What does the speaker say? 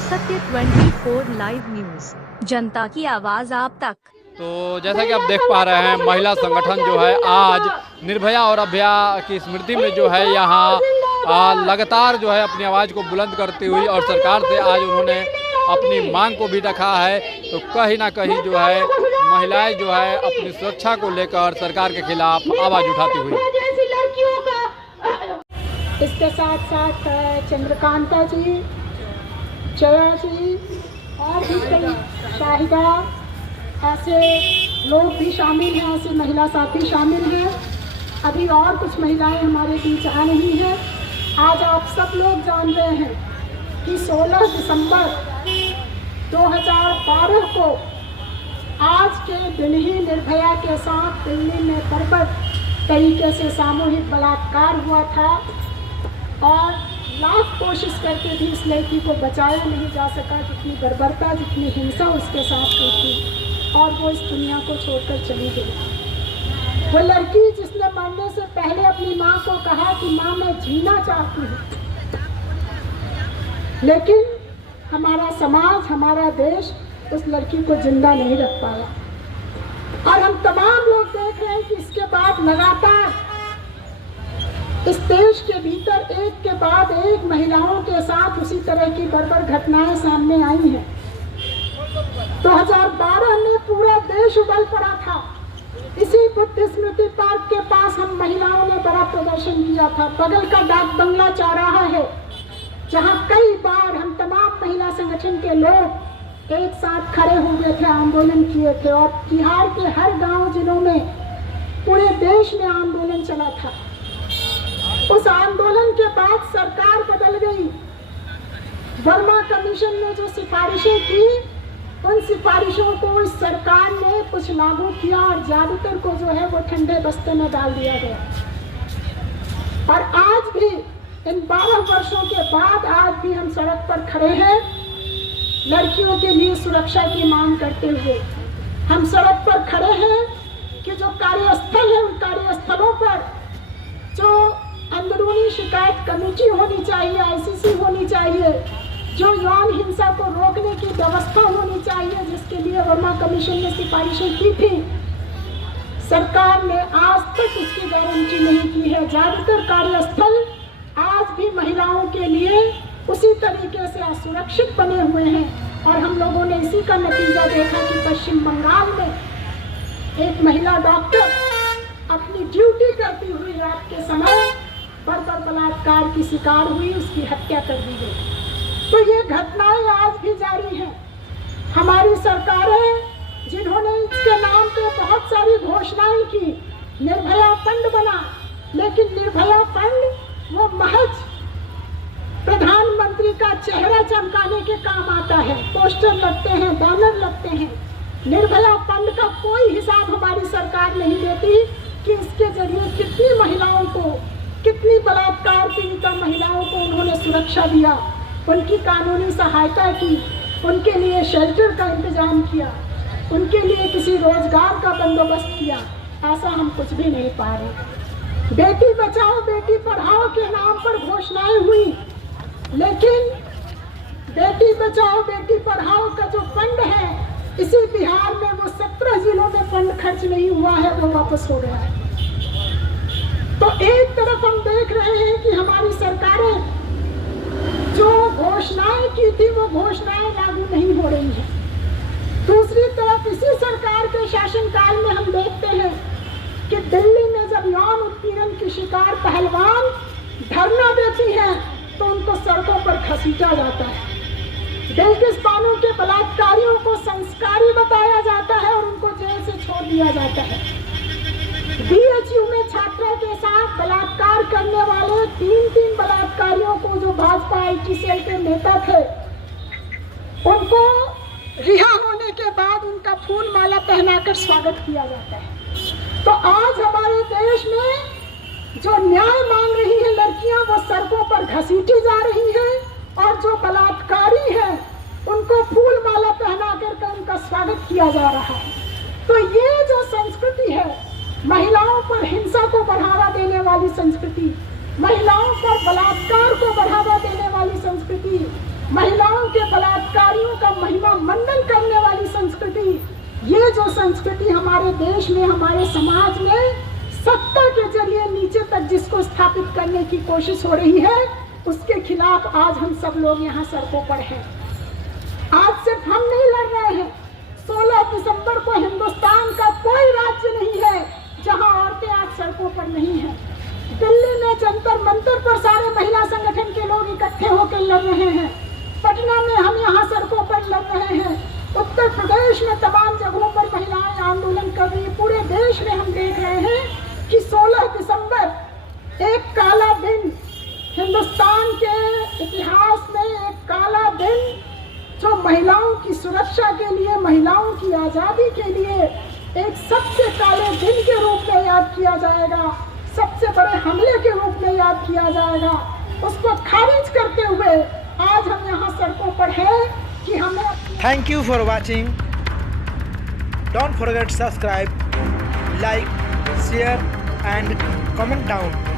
सत्य 24 live news, जनता की आवाज आप तक। तो जैसा कि आप देख पा रहे हैं, महिला संगठन जो है आज निर्भया और अभया की स्मृति में जो है यहाँ लगातार जो है अपनी आवाज़ को बुलंद करती हुई और सरकार से आज उन्होंने अपनी मांग को भी रखा है। तो कहीं ना कहीं जो है महिलाएं जो है अपनी सुरक्षा को लेकर सरकार के खिलाफ आवाज़ उठाती हुई। इसके साथ साथ चंद्रकांता जी, जया जी और भी कई शाहिदा ऐसे लोग भी शामिल हैं, ऐसे महिला साथी शामिल हैं। अभी और कुछ महिलाएं हमारे बीच आ रही हैं। आज आप सब लोग जान रहे हैं कि 16 दिसंबर 2012 को आज के दिन ही निर्भया के साथ दिल्ली में बर्बर तरीके से सामूहिक बलात्कार हुआ था और लाख कोशिश करके भी इस लड़की को बचाया नहीं जा सका। जितनी बर्बरता, जितनी हिंसा उसके साथ हुई थी और वो इस दुनिया को छोड़कर चली गई। वो लड़की जिसने मरने से पहले अपनी माँ को कहा कि माँ मैं जीना चाहती हूँ, लेकिन हमारा समाज, हमारा देश उस लड़की को जिंदा नहीं रख पाया। और हम तमाम लोग देख रहे हैं कि इसके बाद लगातार इस देश के भीतर एक के बाद एक महिलाओं के साथ उसी तरह की बर्बर घटनाएं सामने आई हैं। 2012 में पूरा देश उबल पड़ा था। इसी बुद्ध स्मृति पार्क के पास हम महिलाओं ने बड़ा प्रदर्शन किया था। बगल का डाक बंगला चौराहा है, जहां कई बार हम तमाम महिला संगठन के लोग एक साथ खड़े हुए थे, आंदोलन किए थे। और बिहार के हर गांव जिलों में, पूरे देश में आंदोलन चला था। उस आंदोलन के बाद सरकार बदल गई। वर्मा कमीशन ने जो सिफारिशें की, उन सिफारिशों को इस सरकार ने कुछ लागू किया और ज्यादातर को जो है वो ठंडे बस्ते में डाल दिया गया। और आज भी इन 12 वर्षों के बाद आज भी हम सड़क पर खड़े हैं लड़कियों के लिए सुरक्षा की मांग करते हुए। हम सड़क पर खड़े हैं कि जो कार्यस्थल है, उन कार्यस्थलों पर जो अंदरूनी शिकायत कमेटी होनी चाहिए, आईसीसी होनी चाहिए, जो यौन हिंसा को रोकने की व्यवस्था होनी चाहिए, जिसके लिए वर्मा कमीशन ने सिफारिशें की थी, सरकार ने आज तक उसकी गारंटी नहीं की है। ज्यादातर कार्यस्थल आज भी महिलाओं के लिए उसी तरीके से असुरक्षित बने हुए हैं। और हम लोगों ने इसी का नतीजा देखा कि पश्चिम बंगाल में एक महिला डॉक्टर अपनी ड्यूटी करती हुई रात के समय बर्बर बलात्कार की शिकार हुई, उसकी हत्या कर दी गई। तो ये घटनाएं आज भी जारी हैं। हमारी सरकारें जिन्होंने इसके नाम पे बहुत सारी घोषणाएं की, निर्भया फंड बना, लेकिन निर्भया फंड वो महज प्रधानमंत्री का चेहरा चमकाने के काम आता है। पोस्टर लगते हैं, बैनर लगते हैं। निर्भया फंड का कोई हिसाब हमारी सरकार नहीं देती कि इसके जरिए कितनी महिलाओं को, कितनी बलात्कार पीड़िता महिलाओं को उन्होंने सुरक्षा दिया, उनकी कानूनी सहायता की, उनके लिए शेल्टर का इंतजाम किया, उनके लिए किसी रोजगार का बंदोबस्त किया। ऐसा हम कुछ भी नहीं पा रहे। बेटी बचाओ बेटी पढ़ाओ के नाम पर घोषणाएं हुई, लेकिन बेटी बचाओ बेटी पढ़ाओ का जो फंड है, इसी बिहार में वो 17 जिलों में फंड खर्च नहीं हुआ है, वो वापस हो गया है। तो एक तरफ हम देख रहे हैं कि हमारी सरकारें जो घोषणाएं की थी वो घोषणाएं लागू नहीं हो रही हैं। दूसरी तरफ इसी सरकार के शासनकाल में हम देखते हैं कि दिल्ली में जब यौन उत्पीड़न की शिकार पहलवान धरना देती हैं तो उनको सड़कों पर घसीटा जाता है। बेल्किस्तानों के बलात्कारियों को संस्कारी बताया जाता है और उनको जेल से छोड़ दिया जाता है। बीएचयू में छात्रा के साथ बलात्कार करने वाले 3 बलात्कारियों को, जो भाजपा आईटी सेल के नेता थे, उनको रिहा होने के बाद उनका फूल माला पहनाकर स्वागत किया जाता है। तो आज हमारे देश में जो न्याय मांग रही है लड़कियां, वो सड़कों पर घसीटी जा रही हैं और जो बलात्कारी हैं उनको फूल माला पहना कर उनका स्वागत किया जा रहा है। तो ये जो संस्कृति है, महिलाओं पर हिंसा को बढ़ावा देने वाली संस्कृति, महिलाओं पर बलात्कार को बढ़ावा देने वाली संस्कृति, महिलाओं के बलात्कारियों का महिमा मंडन करने वाली संस्कृति, ये जो संस्कृति हमारे देश में, हमारे समाज में सत्ता के जरिए नीचे तक जिसको स्थापित करने की कोशिश हो रही है, उसके खिलाफ आज हम सब लोग यहाँ सड़कों पर हैं। आज सिर्फ हम नहीं लड़ रहे हैं। 16 दिसंबर को हिंदुस्तान का कोई राज्य नहीं है जहाँ औरतें आज सड़कों पर नहीं हैं। दिल्ली में जंतर मंतर पर सारे महिला संगठन के लोग इकट्ठे होकर लड़ रहे हैं। पटना में हम यहाँ सड़कों पर लड़ रहे हैं। उत्तर प्रदेश में तमाम जगहों पर महिलाएं आंदोलन कर रही है। पूरे देश में हम देख रहे हैं कि 16 दिसंबर एक काला दिन, हिंदुस्तान के इतिहास में एक काला दिन, जो महिलाओं की सुरक्षा के लिए, महिलाओं की आज़ादी के लिए एक सबसे काले दिन के रूप में याद किया जाएगा, सबसे बड़े हमले के रूप में याद किया जाएगा। उसको खारिज करते हुए आज हम यहाँ सड़कों पर हैं कि हमें। Thank you for watching. Don't forget to subscribe, like, share and comment down.